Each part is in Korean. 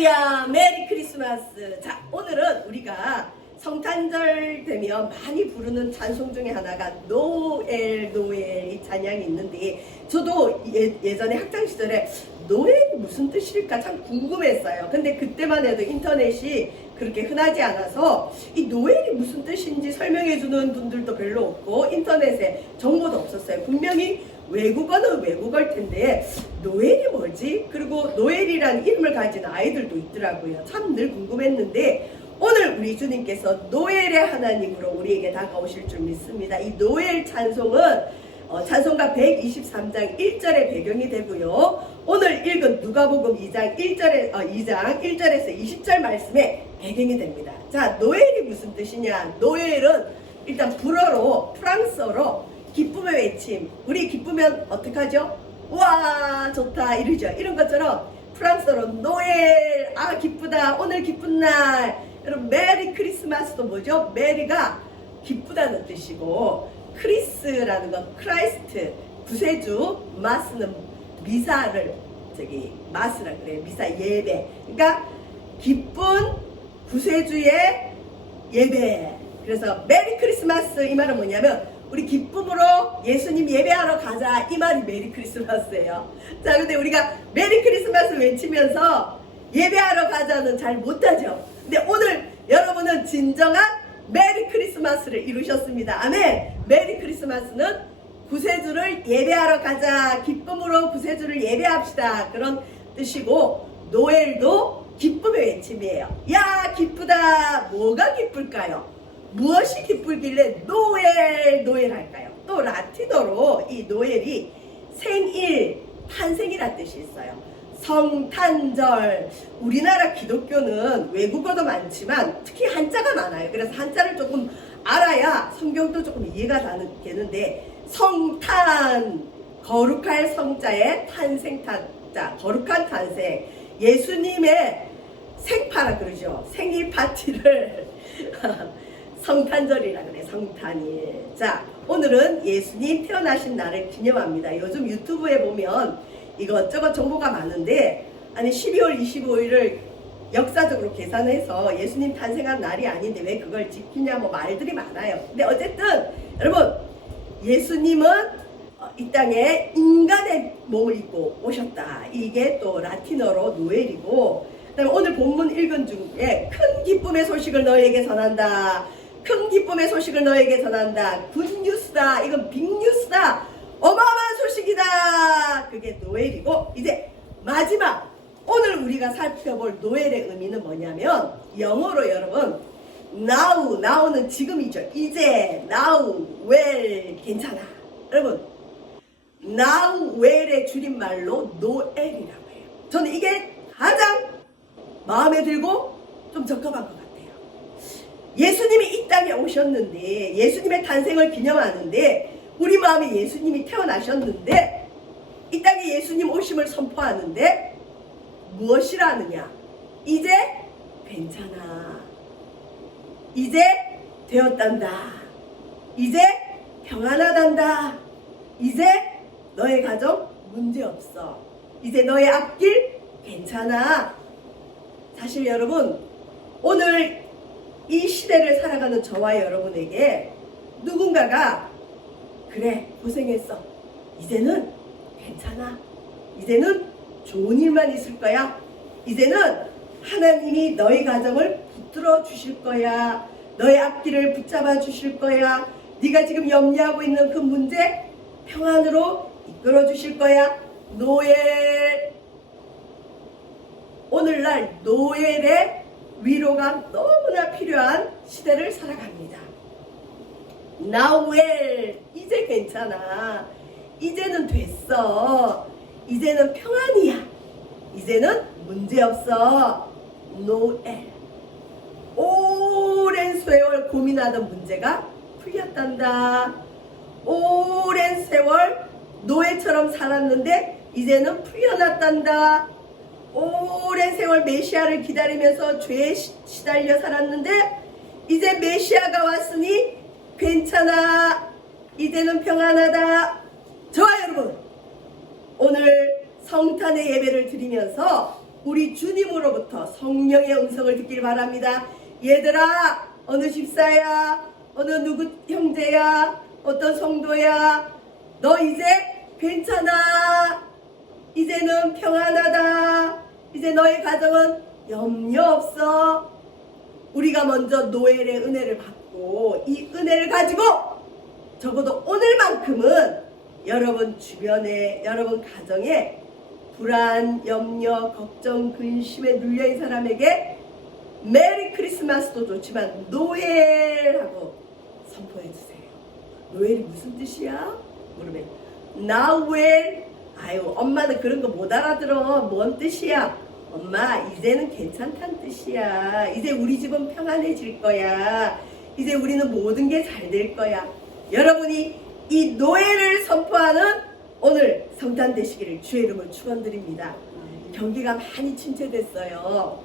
할렐루야, 메리 크리스마스. 자, 오늘은 우리가 성탄절 되면 많이 부르는 찬송 중에 하나가 노엘 이 찬양이 있는데, 저도 예전에 학창 시절에 노엘이 무슨 뜻일까 참 궁금했어요. 근데 그때만 해도 인터넷이 그렇게 흔하지 않아서 이 노엘이 무슨 뜻인지 설명해 주는 분들도 별로 없고 인터넷에 정보도 없었어요. 분명히 외국어는 외국어일 텐데 노엘이 뭐지? 그리고 노엘이라는 이름을 가진 아이들도 있더라고요. 참 늘 궁금했는데 오늘 우리 주님께서 노엘의 하나님으로 우리에게 다가오실 줄 믿습니다. 이 노엘 찬송은 찬송가 123장 1절의 배경이 되고요. 오늘 읽은 누가복음 2장 1절에서 20절 말씀의 배경이 됩니다. 자, 노엘이 무슨 뜻이냐? 노엘은 일단 불어로 프랑스어로 기쁨의 외침. 우리 기쁘면 어떡하죠? 와 좋다 이러죠. 이런 것처럼 프랑스어로 노엘, 아 기쁘다, 오늘 기쁜 날. 여러분 메리 크리스마스도 뭐죠? 메리가 기쁘다는 뜻이고 크리스라는 건 크라이스트, 구세주, 마스는 미사를 마스라 그래요. 미사 예배. 그러니까 기쁜 구세주의 예배. 그래서 메리 크리스마스 이 말은 뭐냐면 우리 기쁨으로 예수님 예배하러 가자 이 말이 메리 크리스마스예요. 자, 근데 우리가 메리 크리스마스 외치면서 예배하러 가자는 잘 못하죠. 근데 오늘 여러분은 진정한 메리 크리스마스를 이루셨습니다. 아멘. 메리 크리스마스는 구세주를 예배하러 가자, 기쁨으로 구세주를 예배합시다, 그런 뜻이고, 노엘도 기쁨의 외침이에요. 야 기쁘다. 뭐가 기쁠까요? 무엇이 기쁘길래 노엘 할까요? 또 라틴어로 이 노엘이 생일, 탄생이라는 뜻이 있어요. 성탄절. 우리나라 기독교는 외국어도 많지만 특히 한자가 많아요. 그래서 한자를 조금 알아야 성경도 조금 이해가 되는데, 성탄, 거룩할 성자에 탄생 탄자, 거룩한 탄생, 예수님의 생파라 그러죠. 생일 파티를 성탄절이라 그래. 성탄일. 자, 오늘은 예수님 태어나신 날을 기념합니다. 요즘 유튜브에 보면 이것저것 정보가 많은데, 아니 12월 25일을 역사적으로 계산해서 예수님 탄생한 날이 아닌데 왜 그걸 지키냐 뭐 말들이 많아요. 근데 어쨌든 여러분, 예수님은 이 땅에 인간의 몸을 입고 오셨다. 이게 또 라틴어로 노엘이고, 그다음에 오늘 본문 읽은 중에 큰 기쁨의 소식을 너희에게 전한다. 큰 기쁨의 소식을 너희에게 전한다. 굿뉴스다. 이건 빅뉴스다. 어마어마한 소식이다. 그게 노엘이고, 이제 마지막 오늘 우리가 살펴볼 노엘의 의미는 뭐냐면, 영어로 여러분 now는 지금이죠. 이제, now, well, 괜찮아. 여러분 now, well의 줄임말로 노엘이라고 해요. 저는 이게 가장 마음에 들고 좀 적합한 것 같아요. 예수님이 이 땅에 오셨는데, 예수님의 탄생을 기념하는데, 우리 마음에 예수님이 태어나셨는데, 이 땅에 예수님 오심을 선포하는데 무엇이라 하느냐? 이제 괜찮아. 이제 되었단다. 이제 평안하단다. 이제 너의 가정 문제없어. 이제 너의 앞길 괜찮아. 사실 여러분, 오늘 이 시대를 살아가는 저와 여러분에게 누군가가 그래 고생했어, 이제는 괜찮아, 이제는 좋은 일만 있을 거야, 이제는 하나님이 너희 가정을 붙들어 주실 거야, 너의 앞길을 붙잡아 주실 거야, 네가 지금 염려하고 있는 그 문제 평안으로 이끌어 주실 거야. 노엘. 오늘날 노엘의 위로가 너무나 필요한 시대를 살아갑니다. Now well, 이제 괜찮아. 이제는 됐어. 이제는 평안이야. 이제는 문제없어. 노엘. 오랜 세월 고민하던 문제가 풀렸단다. 오랜 세월 노예처럼 살았는데 이제는 풀려났단다. 오랜 세월 메시아를 기다리면서 죄에 시달려 살았는데 이제 메시아가 왔으니 괜찮아. 이제는 평안하다. 저와 여러분, 오늘 성탄의 예배를 드리면서 우리 주님으로부터 성령의 음성을 듣길 바랍니다. 얘들아, 어느 집사야, 어느 누구 형제야, 어떤 성도야, 너 이제 괜찮아. 이제는 평안하다. 이제 너의 가정은 염려 없어. 우리가 먼저 노엘의 은혜를 받고 이 은혜를 가지고 적어도 오늘만큼은 여러분 주변에, 여러분 가정에 불안, 염려, 걱정, 근심에 눌려있는 사람에게 메리 크리스마스도 좋지만 노엘하고 선포해주세요. 노엘이 무슨 뜻이야? 물으면 나웰. 아유, 엄마는 그런 거 못 알아들어. 뭔 뜻이야? 엄마, 이제는 괜찮다는 뜻이야. 이제 우리 집은 평안해질 거야. 이제 우리는 모든 게 잘 될 거야. 여러분이 이 노엘을 선포하는 오늘 성탄 되시기를 주의 이름으로 축원드립니다. 경기가 많이 침체됐어요.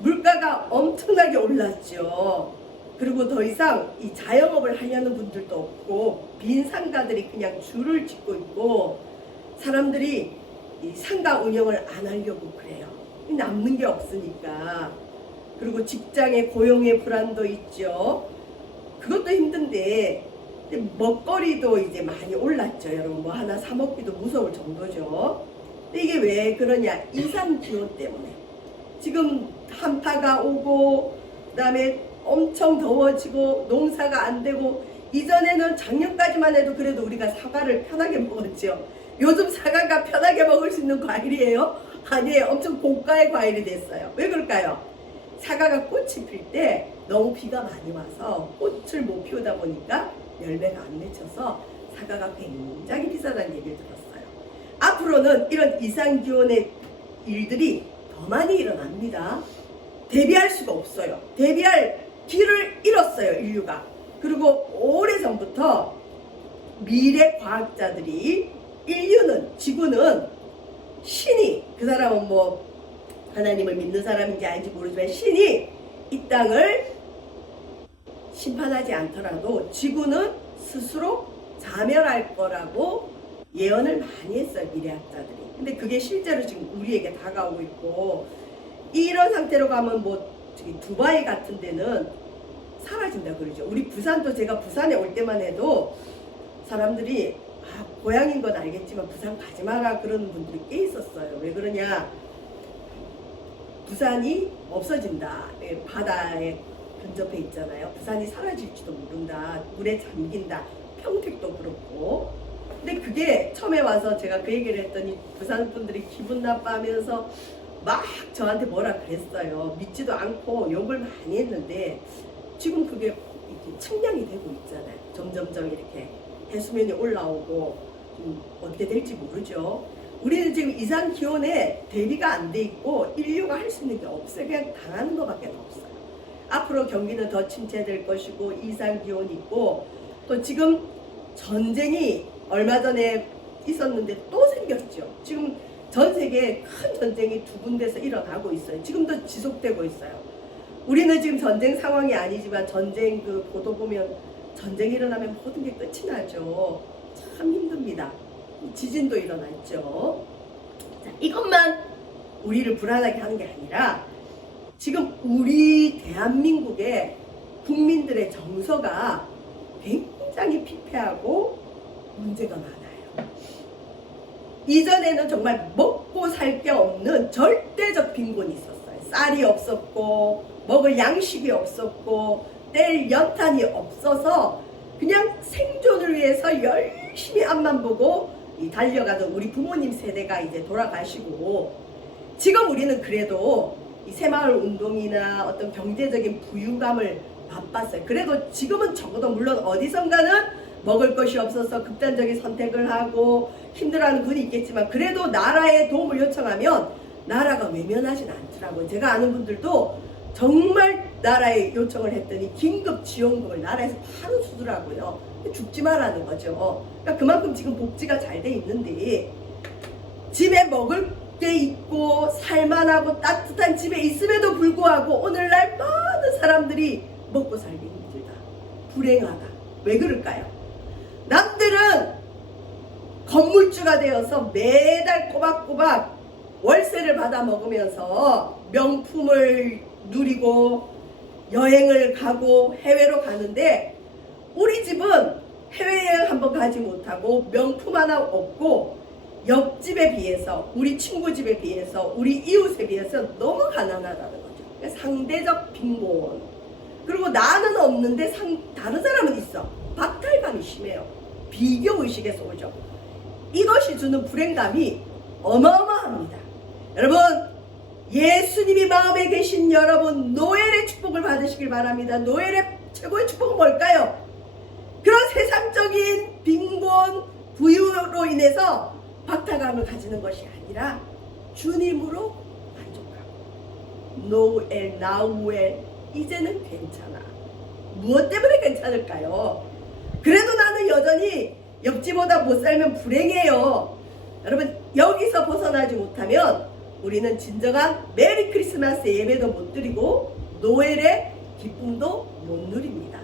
물가가 엄청나게 올랐죠. 그리고 더 이상 이 자영업을 하려는 분들도 없고 빈 상가들이 그냥 줄을 짓고 있고 사람들이 이 상가 운영을 안 하려고 그래요. 남는 게 없으니까. 그리고 직장의 고용의 불안도 있죠. 그것도 힘든데 먹거리도 이제 많이 올랐죠. 여러분 뭐 하나 사 먹기도 무서울 정도죠. 근데 이게 왜 그러냐? 이상 기온 때문에. 지금 한파가 오고 그다음에 엄청 더워지고 농사가 안 되고 이전에는 작년까지만 해도 그래도 우리가 사과를 편하게 먹었죠. 요즘 사과가 편하게 먹을 수 있는 과일이에요? 아니에요. 엄청 고가의 과일이 됐어요. 왜 그럴까요? 사과가 꽃이 필 때 너무 비가 많이 와서 꽃을 못 피우다 보니까 열매가 안 맺혀서 사과가 굉장히 비싸다는 얘기를 들었어요. 앞으로는 이런 이상기온의 일들이 더 많이 일어납니다. 대비할 수가 없어요. 대비할 길을 잃었어요, 인류가. 그리고 오래전부터 미래 과학자들이 인류는, 지구는 신이, 그 사람은 뭐 하나님을 믿는 사람인지 아닌지 모르지만 신이 이 땅을 심판하지 않더라도 지구는 스스로 자멸할 거라고 예언을 많이 했어요, 미래학자들이. 근데 그게 실제로 지금 우리에게 다가오고 있고, 이런 상태로 가면 뭐 저기 두바이 같은 데는 사라진다 그러죠. 우리 부산도, 제가 부산에 올 때만 해도 사람들이 고향인 건 알겠지만 부산 가지 마라 그러는 분들이 꽤 있었어요. 왜 그러냐? 부산이 없어진다. 바다에 근접해 있잖아요. 부산이 사라질지도 모른다. 물에 잠긴다. 평택도 그렇고. 근데 그게 처음에 와서 제가 그 얘기를 했더니 부산 분들이 기분 나빠하면서 막 저한테 뭐라 그랬어요. 믿지도 않고 욕을 많이 했는데 지금 그게 이렇게 측량이 되고 있잖아요. 점점점 이렇게 해수면이 올라오고 좀 어떻게 될지 모르죠. 우리는 지금 이상 기온에 대비가 안 돼 있고 인류가 할 수 있는 게 없어요. 그냥 당하는 것밖에 없어요. 앞으로 경기는 더 침체될 것이고 이상 기온이 있고 또 지금 전쟁이 얼마 전에 있었는데 또 생겼죠. 지금 전 세계에 큰 전쟁이 두 군데서 일어나고 있어요. 지금도 지속되고 있어요. 우리는 지금 전쟁 상황이 아니지만 전쟁 그 보도 보면 전쟁이 일어나면 모든 게 끝이 나죠. 참 힘듭니다. 지진도 일어났죠. 자, 이것만 우리를 불안하게 하는 게 아니라 지금 우리 대한민국의 국민들의 정서가 굉장히 피폐하고 문제가 많아요. 이전에는 정말 먹고 살 게 없는 절대적 빈곤이 있었어요. 쌀이 없었고 먹을 양식이 없었고 뗄 연탄이 없어서 그냥 생존을 위해서 열심히 앞만 보고 달려가던 우리 부모님 세대가 이제 돌아가시고 지금 우리는 그래도 이 새마을 운동이나 어떤 경제적인 부유감을 맛봤어요. 그래도 지금은 적어도 물론 어디선가는 먹을 것이 없어서 극단적인 선택을 하고 힘들어하는 분이 있겠지만 그래도 나라의 도움을 요청하면 나라가 외면하진 않더라고요. 제가 아는 분들도 정말 나라에 요청을 했더니 긴급 지원금을 나라에서 바로 주더라고요. 죽지 말라는 거죠. 그러니까 그만큼 지금 복지가 잘 돼 있는데 집에 먹을 게 있고 살만하고 따뜻한 집에 있음에도 불구하고 오늘날 많은 사람들이 먹고 살기 힘들다. 불행하다. 왜 그럴까요? 남들은 건물주가 되어서 매달 꼬박꼬박 월세를 받아 먹으면서 명품을 누리고 여행을 가고 해외로 가는데, 우리 집은 해외여행 한번 가지 못하고 명품 하나 없고 옆집에 비해서, 우리 친구 집에 비해서, 우리 이웃에 비해서 너무 가난하다는 거죠. 상대적 빈곤. 그리고 나는 없는데 다른 사람은 있어. 박탈감이 심해요. 비교의식에서 오죠. 이것이 주는 불행감이 어마어마합니다. 여러분, 예수님이 마음에 계신 여러분, 노엘의 축복을 받으시길 바랍니다. 노엘의 최고의 축복은 뭘까요? 그런 세상적인 빈곤, 부유로 인해서 박탈감을 가지는 것이 아니라 주님으로 만족하고, 노엘, 나우엘, 이제는 괜찮아. 무엇 때문에 괜찮을까요? 그래도 나는 여전히 옆집보다 못 살면 불행해요. 여러분, 여기서 벗어나지 못하면 우리는 진정한 메리 크리스마스 예배도 못 드리고 노엘의 기쁨도 못 누립니다.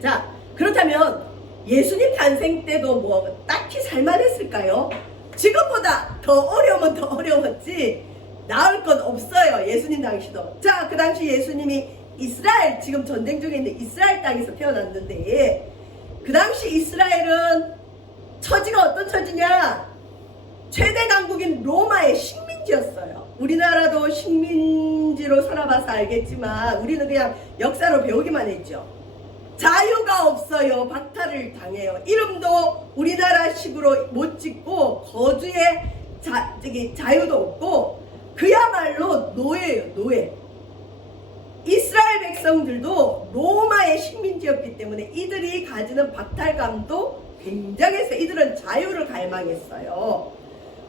자, 그렇다면 예수님 탄생 때도 뭐 딱히 살만했을까요? 지금보다 더 어려우면 더 어려웠지 나을 건 없어요. 예수님 당시도. 자, 그 당시 예수님이 이스라엘, 지금 전쟁 중에 있는 이스라엘 땅에서 태어났는데, 그 당시 이스라엘은 처지가 어떤 처지냐? 최대 강국인 로마의 식민지였어요. 우리나라도 식민지로 살아봐서 알겠지만 우리는 그냥 역사로 배우기만 했죠. 자유가 없어요. 박탈을 당해요. 이름도 우리나라식으로 못 짓고 거주의 자유도 없고 그야말로 노예예요. 노예. 이스라엘 백성들도 로마의 식민지였기 때문에 이들이 가지는 박탈감도 굉장해서 이들은 자유를 갈망했어요.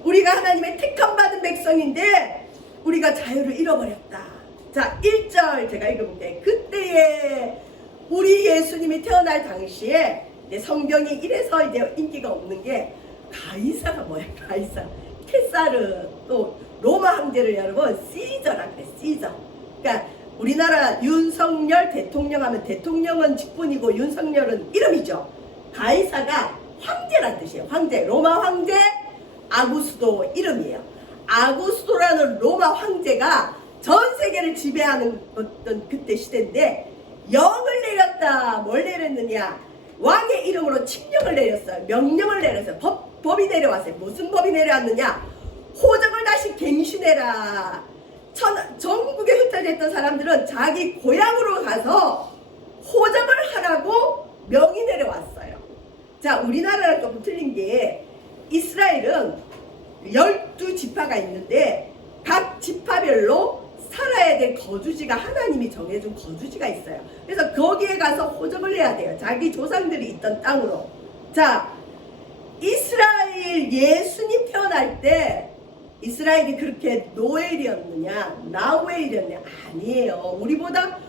우리가 하나님의 택함받은 백성인데 우리가 자유를 잃어버렸다. 자, 1절 제가 읽어볼게요. 그때에 우리 예수님이 태어날 당시에 성경이 이래서 이제 인기가 없는 게, 가이사가 뭐야? 가이사. 케사르, 또 로마 황제를 여러분 시저라 그래. 시저. 그러니까 우리나라 윤석열 대통령 하면 대통령은 직분이고 윤석열은 이름이죠. 가이사가 황제란 뜻이에요. 황제. 로마 황제 아구스도 이름이에요. 아구스도라는 로마 황제가 전 세계를 지배하는 어떤 그때 시대인데 영을 내렸다. 뭘 내렸느냐? 왕의 이름으로 칙령을 내렸어요. 명령을 내렸어요. 법이 내려왔어요. 무슨 법이 내려왔느냐? 호적을 다시 갱신해라. 전국에 흩어져 있던 사람들은 자기 고향으로 가서 호적을 하라고 명이 내려왔어요. 자, 우리나라랑 조금 틀린 게, 이스라엘은 12지파가 있는데 각 지파별로 살아야 될 거주지가 하나님이 정해준 거주지가 있어요. 그래서 거기에 가서 호적을 내야 돼요. 자기 조상들이 있던 땅으로. 자, 이스라엘 예수님 태어날 때 이스라엘이 그렇게 노엘이었느냐 나우엘이었느냐? 아니에요. 우리보다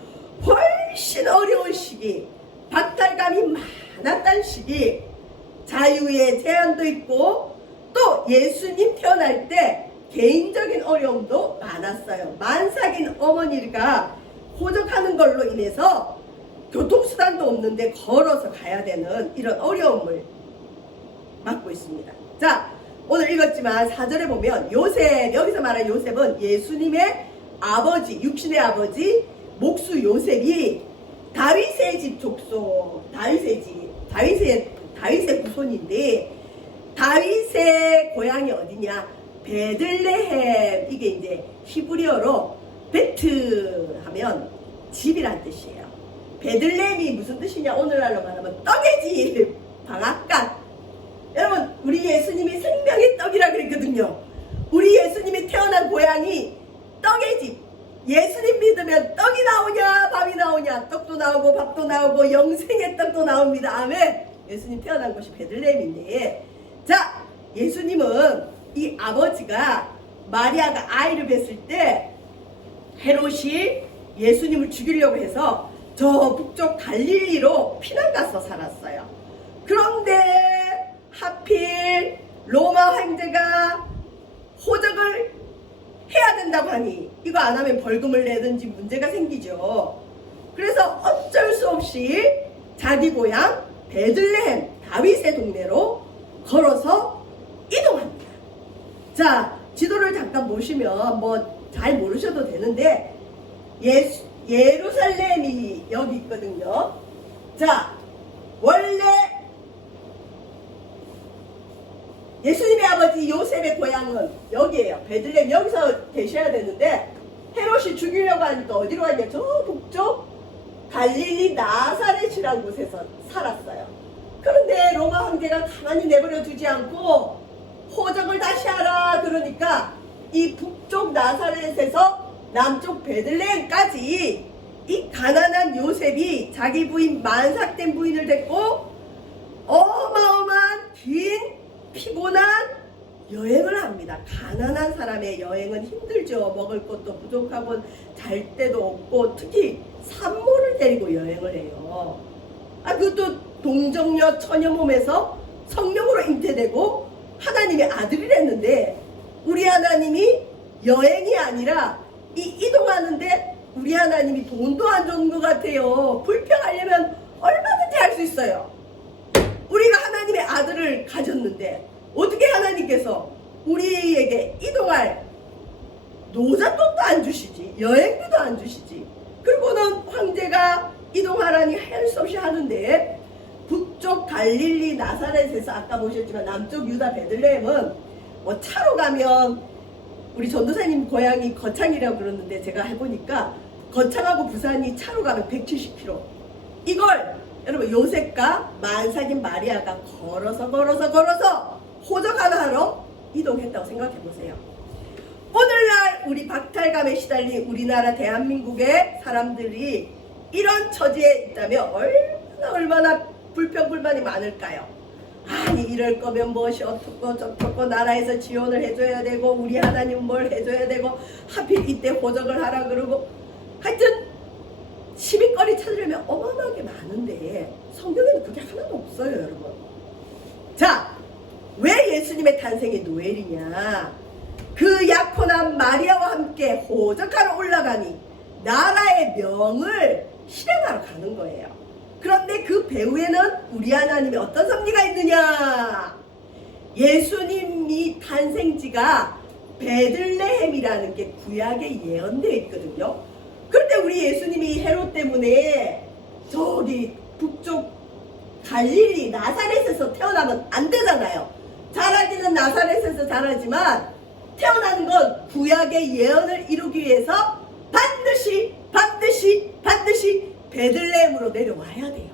훨씬 어려운 시기, 박탈감이 많았던 시기, 자유의 제한도 있고 또 예수님 태어날 때 개인적인 어려움도 많았어요. 만삭인 어머니가 호적하는 걸로 인해서 교통수단도 없는데 걸어서 가야 되는 이런 어려움을 맞고 있습니다. 자, 오늘 읽었지만 4절에 보면 요셉, 여기서 말한 요셉은 예수님의 아버지, 육신의 아버지 목수 요셉이 다윗의 집 족속, 다윗의 후손인데, 다윗의 고향이 어디냐? 베들레헴. 이게 이제 히브리어로 베트 하면 집이란 뜻이에요. 베들레헴이 무슨 뜻이냐? 오늘날로 말하면 떡의 집, 방앗간. 여러분, 우리 예수님이 생명의 떡이라 그랬거든요. 우리 예수님이 태어난 고향이 떡의 집. 예수님 믿으면 떡이 나오냐 밥이 나오냐? 떡도 나오고 밥도 나오고 영생의 떡도 나옵니다. 아멘. 예수님 태어난 곳이 베들레헴인데, 자, 예수님은 이 아버지가 마리아가 아이를 뵀을 때 헤롯이 예수님을 죽이려고 해서 저 북쪽 갈릴리로 피난 가서 살았어요. 그런데 하필 로마 황제가 호적을 해야 된다고 하니 이거 안 하면 벌금을 내든지 문제가 생기죠. 그래서 어쩔 수 없이 자기 고향 베들레헴 다윗의 동네로 걸어서 이동합니다. 자, 지도를 잠깐 보시면 뭐 잘 모르셔도 되는데 예루살렘이 여기 있거든요. 자, 원래 예수님의 아버지 요셉의 고향은 여기에요. 베들레헴. 여기서 계셔야 되는데 헤롯이 죽이려고 하니까 어디로 갔냐? 저 북쪽 갈릴리 나사렛이라는 곳에서 살았어요. 그런데 로마 황제가 가만히 내버려 두지 않고 호적을 다시 하라 그러니까 이 북쪽 나사렛에서 남쪽 베들레헴까지 이 가난한 요셉이 자기 부인 만삭된 부인을 데리고 어마어마한 긴 피곤한 여행을 합니다. 가난한 사람의 여행은 힘들죠. 먹을 것도 부족하고 잘 데도 없고 특히 산모를 데리고 여행을 해요. 그것도 동정녀 처녀 몸에서 성령으로 잉태되고 하나님의 아들이랬는데 우리 하나님이 여행이 아니라 이동하는데 우리 하나님이 돈도 안 주는 것 같아요. 불평하려면 얼마든지 할 수 있어요. 우리가 하나님의 아들을 가졌는데 어떻게 하나님께서 우리에게 이동할 노잣돈도 안 주시지, 여행비도 안 주시지. 그리고는 황제가 이동하라니 할 수 없이 하는데 북쪽 갈릴리 나사렛에서 아까 보셨지만 남쪽 유다 베들레헴은 뭐 차로 가면 우리 전도사님 고향이 거창이라고 그러는데 제가 해보니까 거창하고 부산이 차로 가면 170km. 이걸 여러분 요셉과 만삭인 마리아가 걸어서 호적 하나 하러 이동했다고 생각해 보세요. 오늘날 우리 박탈감에 시달린 우리나라 대한민국의 사람들이 이런 처지에 있다면 얼마나 불평불만이 많을까요? 아니 이럴 거면 무엇이 어떻고 저떻고 나라에서 지원을 해줘야 되고 우리 하나님 뭘 해줘야 되고 하필 이때 호적을 하라 그러고 하여튼 시비거리 찾으려면 어마어마하게 많은데 성경에는 그게 하나도 없어요 여러분. 자, 왜 예수님의 탄생이 노엘이냐? 그 약혼한 마리아와 함께 호적하러 올라가니 나라의 명을 실행하러 가는 거예요. 그런데 그 배후에는 우리 하나님의 어떤 섭리가 있느냐? 예수님이 탄생지가 베들레헴이라는 게 구약에 예언되어 있거든요. 그런데 우리 예수님이 헤롯 때문에 저기 북쪽 갈릴리 나사렛에서 태어나면 안 되잖아요. 자라기는 나사렛에서 자라지만 태어나는 건 구약의 예언을 이루기 위해서 반드시 베들레헴으로 내려와야 돼요.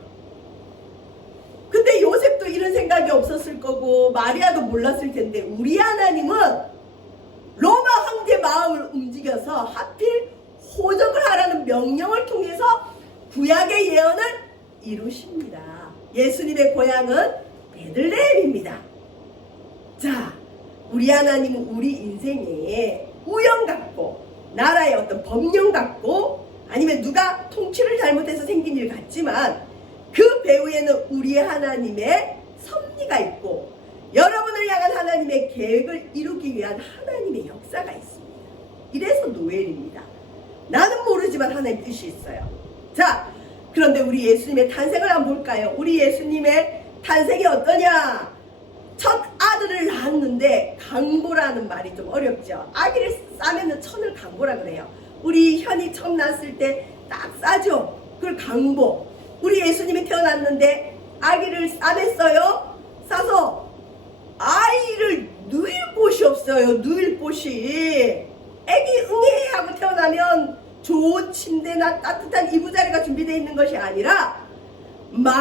근데 요셉도 이런 생각이 없었을 거고 마리아도 몰랐을 텐데 우리 하나님은 로마 황제 마음을 움직여서 하필 호적을 하라는 명령을 통해서 구약의 예언을 이루십니다. 예수님의 고향은 베들레헴입니다. 자, 우리 하나님은 우리 인생에 우연 같고 나라의 어떤 법령 같고 아니면 누가 통치를 잘못해서 생긴 일 같지만 그 배후에는 우리 하나님의 섭리가 있고 여러분을 향한 하나님의 계획을 이루기 위한 하나님의 역사가 있습니다. 이래서 노엘입니다. 나는 모르지만 하나님 뜻이 있어요. 자, 그런데 우리 예수님의 탄생을 한번 볼까요? 우리 예수님의 탄생이 어떠냐? 첫 아들을 낳았는데 강보라는 말이 좀 어렵죠. 아기를 싸매는 천을 강보라 그래요. 우리 현이 처음 낳았을 때 딱 싸죠. 그걸 강보. 우리 예수님이 태어났는데 아기를 싸맸어요. 싸서 아이를 누일 곳이 없어요. 누일 곳이. 애기 응애 하고 태어나면 좋은 침대나 따뜻한 이부자리가 준비되어 있는 것이 아니라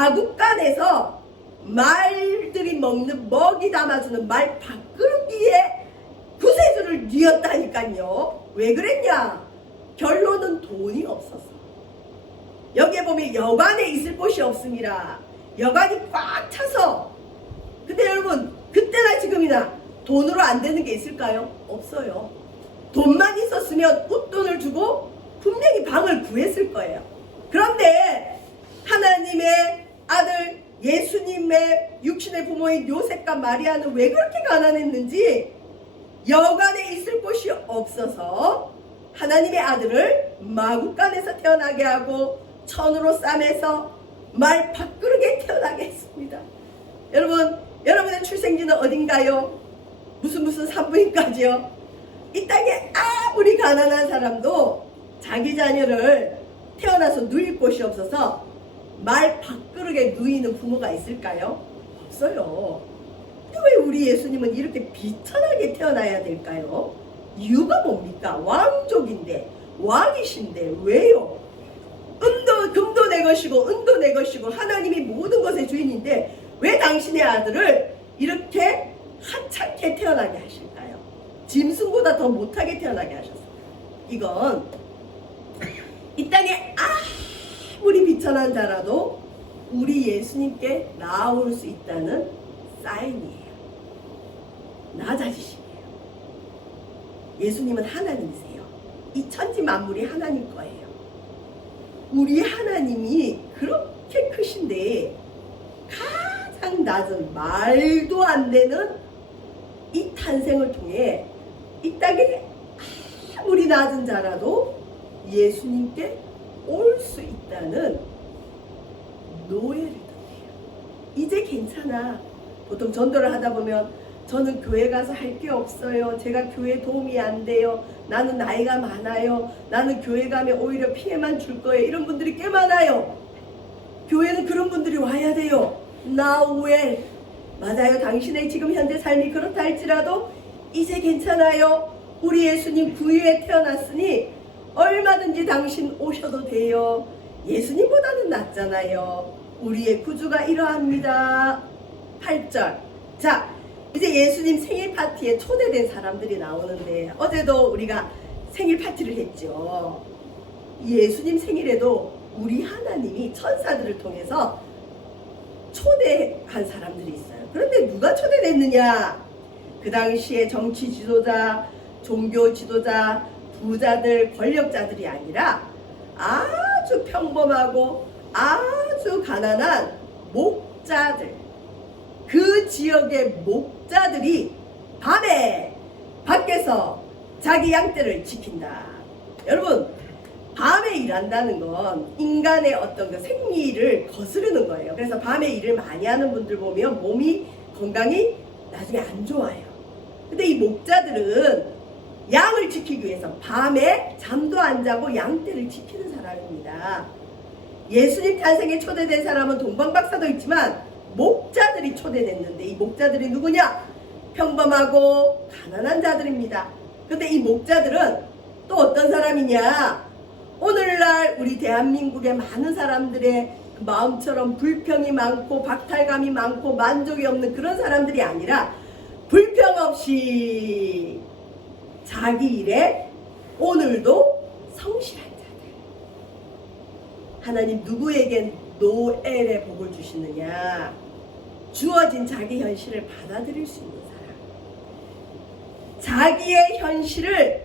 마국간에서 말들이 먹는 먹이 담아주는 말 밥그릇기에 구세주를 뉘었다니까요. 왜 그랬냐? 결론은 돈이 없어서. 여기에 보면 여관에 있을 곳이 없습니다. 여관이 꽉 차서. 근데 여러분 그때나 지금이나 돈으로 안 되는 게 있을까요? 없어요. 돈만 있었으면 웃돈을 주고 분명히 방을 구했을 거예요. 그런데 하나님의 아들 예수님의 육신의 부모인 요셉과 마리아는 왜 그렇게 가난했는지 여관에 있을 곳이 없어서 하나님의 아들을 마국간에서 태어나게 하고 천으로 싸매서 말 밥그릇에 태어나게 했습니다. 여러분, 여러분의 출생지는 어딘가요? 무슨 산부인과지요? 이 땅에 아무리 가난한 사람도 자기 자녀를 태어나서 누일 곳이 없어서 말 밥그릇에 누이는 부모가 있을까요? 없어요. 근데 왜 우리 예수님은 이렇게 비천하게 태어나야 될까요? 이유가 뭡니까? 왕족인데, 왕이신데 왜요? 금도 내 것이고 은도 내 것이고 하나님이 모든 것의 주인인데 왜 당신의 아들을 이렇게 하찮게 태어나게 하실까요? 짐승보다 더 못하게 태어나게 하셨어요. 이건 이 땅에 아무리 비천한 자라도 우리 예수님께 나아올 수 있다는 사인이에요. 낮아지심이에요. 예수님은 하나님이세요. 이 천지 만물이 하나님 거예요. 우리 하나님이 그렇게 크신데 가장 낮은 말도 안 되는 이 탄생을 통해 이 땅에 아무리 낮은 자라도 예수님께 올 수 있다는 노예를 듣네요. 이제 괜찮아. 보통 전도를 하다 보면 저는 교회 가서 할 게 없어요. 제가 교회 도움이 안 돼요. 나는 나이가 많아요. 나는 교회 가면 오히려 피해만 줄 거예요. 이런 분들이 꽤 많아요. 교회는 그런 분들이 와야 돼요. Now well. 맞아요. 당신의 지금 현재 삶이 그렇다 할지라도 이제 괜찮아요. 우리 예수님 구유에 태어났으니 얼마든지 당신 오셔도 돼요. 예수님보다는 낫잖아요. 우리의 구주가 이러합니다. 8절. 자, 이제 예수님 생일 파티에 초대된 사람들이 나오는데 어제도 우리가 생일 파티를 했죠. 예수님 생일에도 우리 하나님이 천사들을 통해서 초대한 사람들이 있어요. 그런데 누가 초대됐느냐? 그 당시에 정치 지도자, 종교 지도자, 부자들, 권력자들이 아니라 아주 평범하고 아주 가난한 목자들, 그 지역의 목자들이 밤에 밖에서 자기 양떼를 지킨다. 여러분, 밤에 일한다는 건 인간의 어떤 그 생리를 거스르는 거예요. 그래서 밤에 일을 많이 하는 분들 보면 몸이, 건강이 나중에 안 좋아요. 근데 이 목자들은 양을 지키기 위해서 밤에 잠도 안 자고 양떼를 지키는 사람입니다. 예수님 탄생에 초대된 사람은 동방박사도 있지만 목자들이 초대됐는데 이 목자들이 누구냐? 평범하고 가난한 자들입니다. 근데 이 목자들은 또 어떤 사람이냐? 오늘날 우리 대한민국의 많은 사람들의 마음처럼 불평이 많고 박탈감이 많고 만족이 없는 그런 사람들이 아니라 불평 없이 자기 일에 오늘도 성실한 자들. 하나님 누구에겐 노엘의 복을 주시느냐? 주어진 자기 현실을 받아들일 수 있는 사람. 자기의 현실을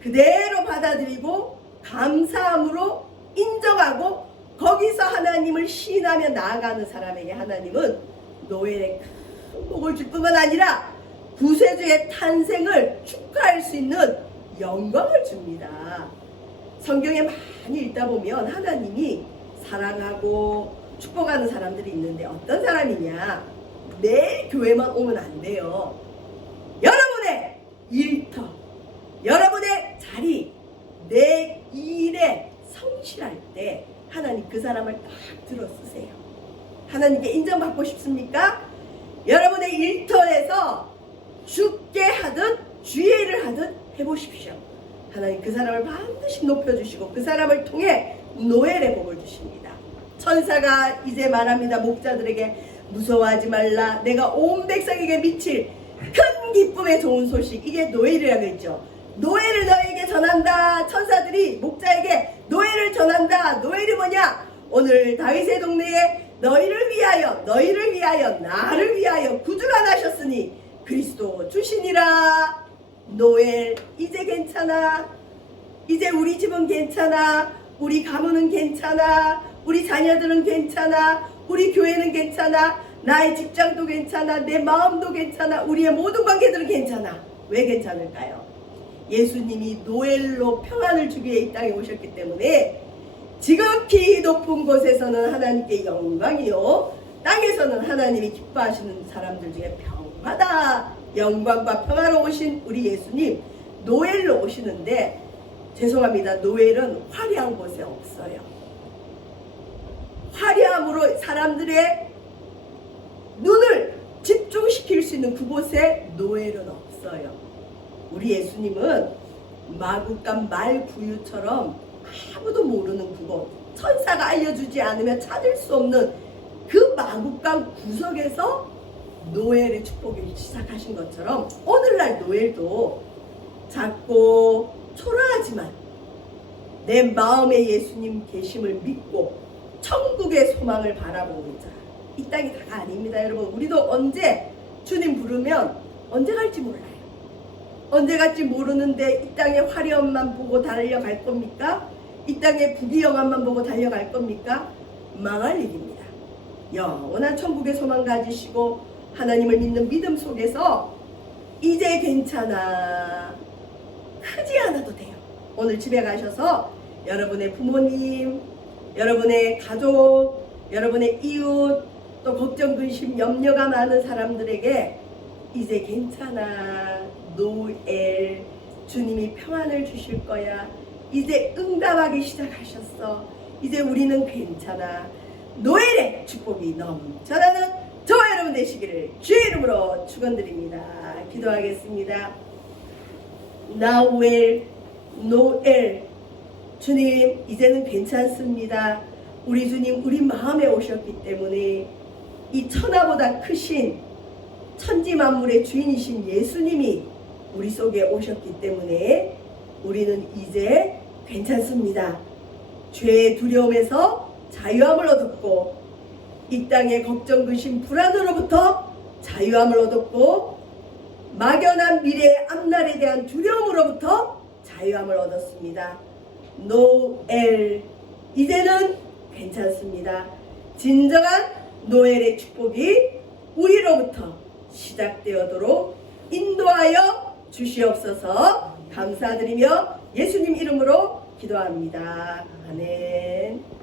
그대로 받아들이고 감사함으로 인정하고 거기서 하나님을 시인하며 나아가는 사람에게 하나님은 노엘의 큰 복을 줄 뿐만 아니라 구세주의 탄생을 축하할 수 있는 영광을 줍니다. 성경에 많이 읽다 보면 하나님이 사랑하고 축복하는 사람들이 있는데 어떤 사람이냐? 매일 교회만 오면 안 돼요. 여러분의 일터, 여러분의 자리, 내 일에 성실할 때 하나님 그 사람을 딱 들어 쓰세요. 하나님께 인정받고 싶습니까? 여러분의 일터에서 죽게 하든 주의 일을 하든 해보십시오. 하나님 그 사람을 반드시 높여주시고 그 사람을 통해 노엘의 복을 주십니다. 천사가 이제 말합니다. 목자들에게 무서워하지 말라. 내가 온 백성에게 미칠 큰 기쁨의 좋은 소식. 이게 노엘이라고 했죠. 노엘을 너에게 전한다. 천사들이 목자에게 노엘을 전한다. 노엘이 뭐냐? 오늘 다윗의 동네에 너희를 위하여 나를 위하여 구주가 나셨으니 그리스도 주시니라. 노엘 이제 괜찮아. 이제 우리 집은 괜찮아. 우리 가문은 괜찮아. 우리 자녀들은 괜찮아. 우리 교회는 괜찮아. 나의 직장도 괜찮아. 내 마음도 괜찮아. 우리의 모든 관계들은 괜찮아. 왜 괜찮을까요? 예수님이 노엘로 평안을 주기 위해 이 땅에 오셨기 때문에 지극히 높은 곳에서는 하나님께 영광이요, 땅에서는 하나님이 기뻐하시는 사람들 중에 평화다. 영광과 평화로 오신 우리 예수님 노엘로 오시는데 죄송합니다. 노엘은 화려한 곳에 없어요. 화려함으로 사람들의 눈을 집중시킬 수 있는 그곳에 노엘은 없어요. 우리 예수님은 마구간 말구유처럼 아무도 모르는 그곳, 천사가 알려주지 않으면 찾을 수 없는 그 마구간 구석에서 노엘의 축복을 시작하신 것처럼 오늘날 노엘도 작고 초라하지만 내 마음에 예수님 계심을 믿고 천국의 소망을 바라보는 자, 이 땅이 다가 아닙니다. 여러분, 우리도 언제 주님 부르면 언제 갈지 몰라요. 언제 갈지 모르는데 이 땅의 화려함만 보고 달려갈 겁니까? 이 땅의 부귀영화만 보고 달려갈 겁니까? 망할 일입니다. 영원한 천국의 소망 가지시고 하나님을 믿는 믿음 속에서 이제 괜찮아, 크지 않아도 돼요. 오늘 집에 가셔서 여러분의 부모님, 여러분의 가족, 여러분의 이웃, 또 걱정, 근심, 염려가 많은 사람들에게 이제 괜찮아, 노엘, 주님이 평안을 주실 거야, 이제 응답하기 시작하셨어, 이제 우리는 괜찮아, 노엘의 축복이 넘쳐나는 저와 여러분 되시기를 주의 이름으로 축원드립니다. 기도하겠습니다. 나우엘, 노엘, 주님 이제는 괜찮습니다. 우리 주님 우리 마음에 오셨기 때문에 이 천하보다 크신 천지만물의 주인이신 예수님이 우리 속에 오셨기 때문에 우리는 이제 괜찮습니다. 죄의 두려움에서 자유함을 얻었고 이 땅의 걱정, 근심, 불안으로부터 자유함을 얻었고 막연한 미래의 앞날에 대한 두려움으로부터 자유함을 얻었습니다. 노엘, 이제는 괜찮습니다. 진정한 노엘의 축복이 우리로부터 시작되어도록 인도하여 주시옵소서. 감사드리며 예수님 이름으로 기도합니다. 아멘.